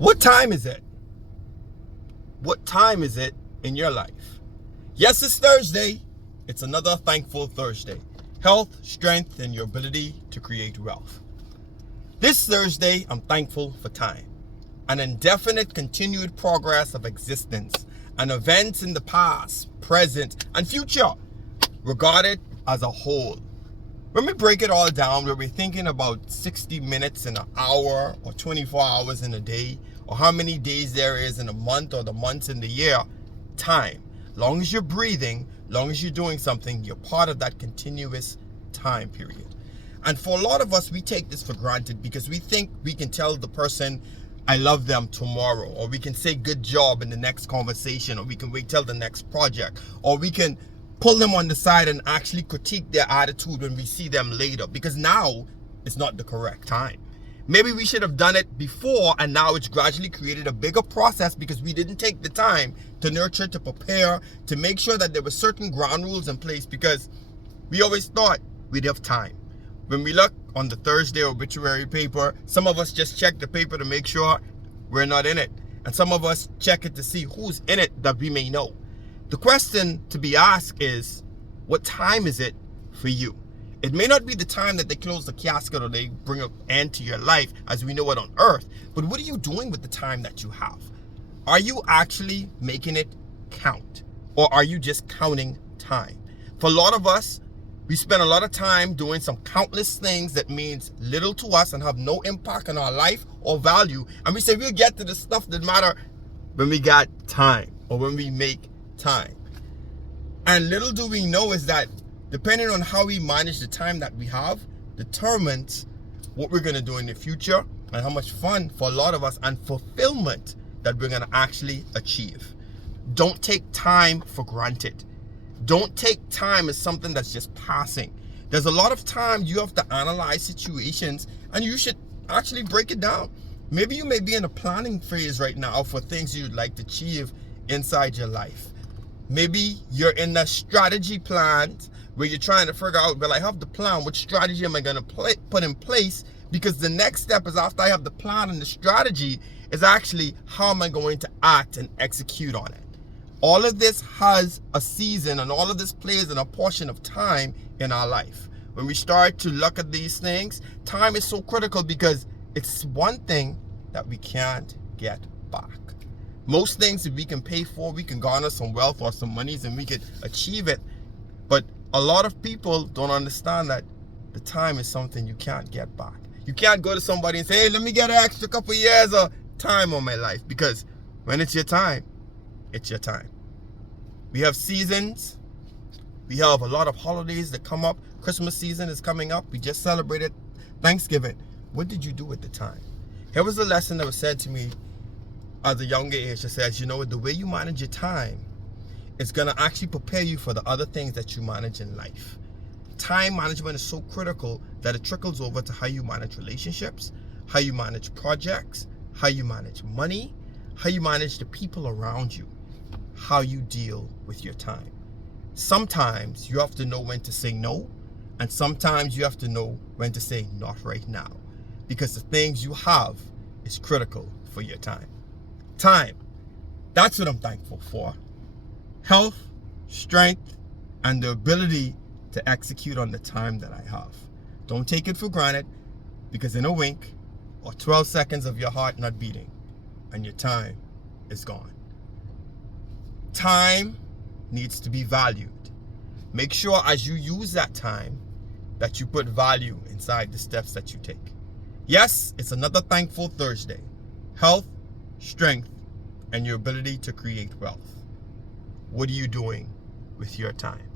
What time is it? What time is it in your life? Yes, it's Thursday. It's another thankful Thursday. Health, strength, and your ability to create wealth. This Thursday, I'm thankful for time. An indefinite continued progress of existence and events in the past, present, and future, regarded as a whole. When we break it all down, we're thinking about 60 minutes in an hour or 24 hours in a day, or how many days there is in a month or the months in the year. Time. Long as you're breathing, long as you're doing something, you're part of that continuous time period. And for a lot of us, we take this for granted because we think we can tell the person, I love them tomorrow, or we can say good job in the next conversation, or we can wait till the next project, or we can pull them on the side and actually critique their attitude when we see them later, because now it's not the correct time. Maybe we should have done it before, and now it's gradually created a bigger process because we didn't take the time to nurture, to prepare, to make sure that there were certain ground rules in place, because we always thought we'd have time. When we look on the Thursday obituary paper, some of us just check the paper to make sure we're not in it. And some of us check it to see who's in it that we may know. The question to be asked is, what time is it for you? It may not be the time that they close the casket or they bring an end to your life as we know it on earth, but what are you doing with the time that you have? Are you actually making it count, or are you just counting time? For a lot of us, we spend a lot of time doing some countless things that means little to us and have no impact on our life or value, and we say we'll get to the stuff that matter when we got time, or when we make time. And little do we know is that depending on how we manage the time that we have determines what we're going to do in the future and how much fun for a lot of us and fulfillment that we're going to actually achieve. Don't take time for granted. Don't take time as something that's just passing. There's a lot of time you have to analyze situations, and you should actually break it down. Maybe you may be in a planning phase right now for things you'd like to achieve inside your life. Maybe you're in the strategy plan where you're trying to figure out, well, I have the plan, what strategy am I going to put in place? Because the next step is, after I have the plan and the strategy, is actually how am I going to act and execute on it? All of this has a season, and all of this plays in a portion of time in our life. When we start to look at these things, time is so critical because it's one thing that we can't get back. Most things that we can pay for, we can garner some wealth or some monies and we could achieve it. But a lot of people don't understand that the time is something you can't get back. You can't go to somebody and say, hey, let me get an extra couple years of time on my life, because when it's your time, it's your time. We have seasons. We have a lot of holidays that come up. Christmas season is coming up. We just celebrated Thanksgiving. What did you do with the time? Here was a lesson that was said to me at a younger age. It says, you know, the way you manage your time is going to actually prepare you for the other things that you manage in life. Time management is so critical that it trickles over to how you manage relationships, how you manage projects, how you manage money, how you manage the people around you, how you deal with your time. Sometimes you have to know when to say no, and sometimes you have to know when to say not right now, because the things you have is critical for your time. Time. That's what I'm thankful for. Health, strength, and the ability to execute on the time that I have. Don't take it for granted, because in a wink or 12 seconds of your heart not beating, and your time is gone. Time needs to be valued. Make sure as you use that time that you put value inside the steps that you take. Yes, it's another thankful Thursday. Health, strength, and your ability to create wealth. What are you doing with your time?